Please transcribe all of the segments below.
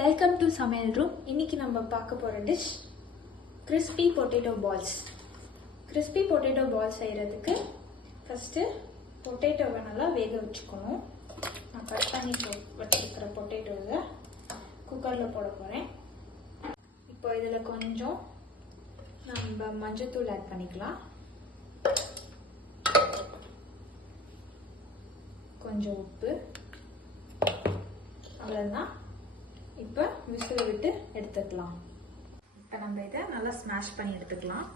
Welcome to சமையல் room இன்னைக்கு நம்ம பார்க்க போகிற dish crispy potato balls crispy potato balls செய்கிறதுக்கு ஃபஸ்ட்டு பொட்டேட்டோவை நல்லா வேக வச்சுக்கணும். நான் கட் பண்ணி வச்சுருக்கிற வச்சிருக்கிற பொட்டேட்டோவை குக்கரில் போட போகிறேன் இப்போ இதில் கொஞ்சம் நம்ம மஞ்சத்தூள் ஆட் பண்ணிக்கலாம். கொஞ்சம் உப்பு. அவ்வளோதான் இப்போ விசில் விட்டு எடுத்துக்கலாம். இப்போ நம்ம இதை நல்லா ஸ்மாஷ் பண்ணி எடுத்துக்கலாம்.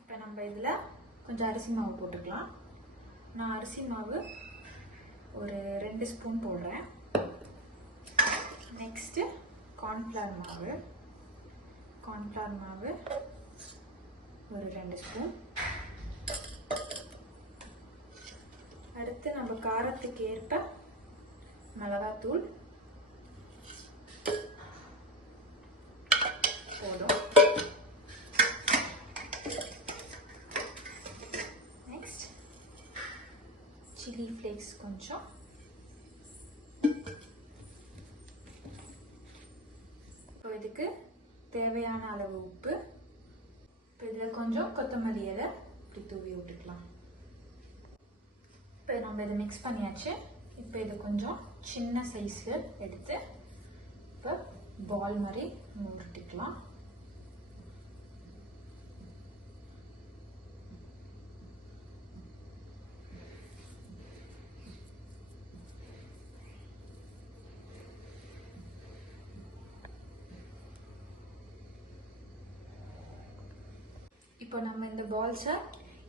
இப்போ நம்ம இதில் கொஞ்சம் அரிசி மாவு போட்டுக்கலாம். நான் அரிசி மாவு ஒரு ரெண்டு ஸ்பூன் போடுறேன். நெக்ஸ்ட்டு கார்ன்ஃப்ளவர் மாவு. கார்ன்ஃப்ளவர் மாவு ஒரு ரெண்டு ஸ்பூன் அடுத்து நம்ம காரத்துக்கு ஏற்ப மிளகாத்தூள் போதும் நெக்ஸ்ட் சில்லி ஃப்ளேக்ஸ் கொஞ்சம். இதுக்கு தேவையான அளவு உப்பு. இப்போ இதில் கொஞ்சம் கொத்தமல்லி இலை இப்படி தூவி விட்டுக்கலாம். இப்போ நம்ம இதை மிக்ஸ் பண்ணியாச்சு. இப்போ இது கொஞ்சம் சின்ன சைஸில் எடுத்து இப்போ பால் மாதிரி உருட்டிக்கலாம். இப்போ நம்ம இந்த பால்ஸை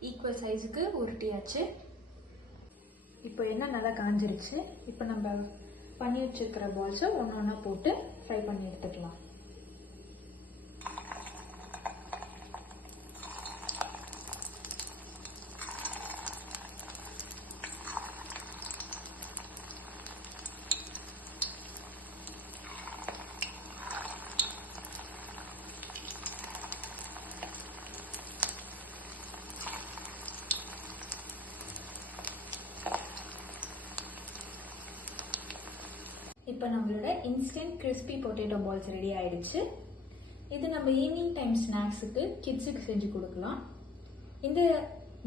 ஈக்குவல் சைஸுக்கு உருட்டியாச்சு. இப்போ என்ன நல்லா காஞ்சிருச்சு? இப்போ நம்ம பண்ணி வச்சுருக்கிற பால்ஸை ஒன்று ஒன்றா போட்டு ஃப்ரை பண்ணி எடுத்துக்கலாம். இப்போ நம்மளோட instant crispy potato balls ready ஆயிடுச்சு. இது நம்ம ஈவினிங் டைம் ஸ்நாக்ஸுக்கு கிட்ஸுக்கு செஞ்சு கொடுக்கலாம். இந்த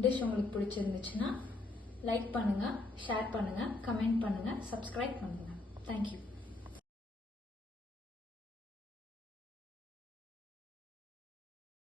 டிஷ் உங்களுக்கு பிடிச்சிருந்துச்சுன்னா லைக் பண்ணுங்கள் ஷேர் பண்ணுங்கள் கமெண்ட் பண்ணுங்கள் சப்ஸ்கிரைப் பண்ணுங்கள் தேங்க்யூ